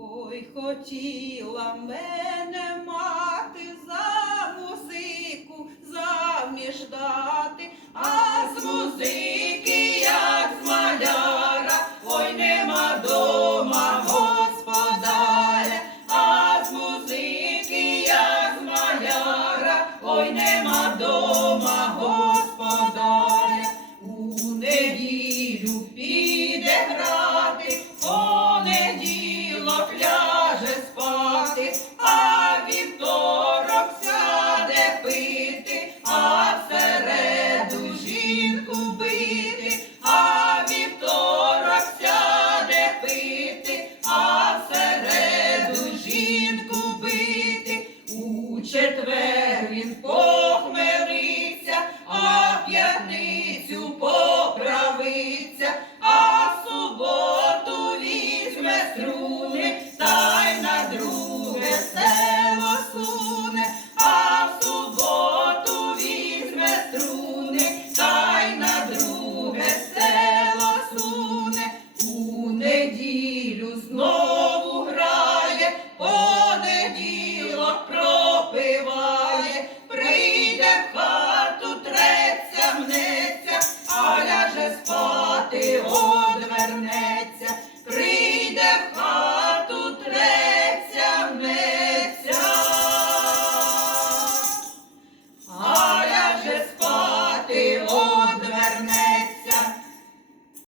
Ой, хотіла мене мати за музику заміж дати, а з музики, як з маляра, ой, нема дома господаря, а з музики, як з маляра, ой, нема дома господаря. Parabéns! ти одвернеться.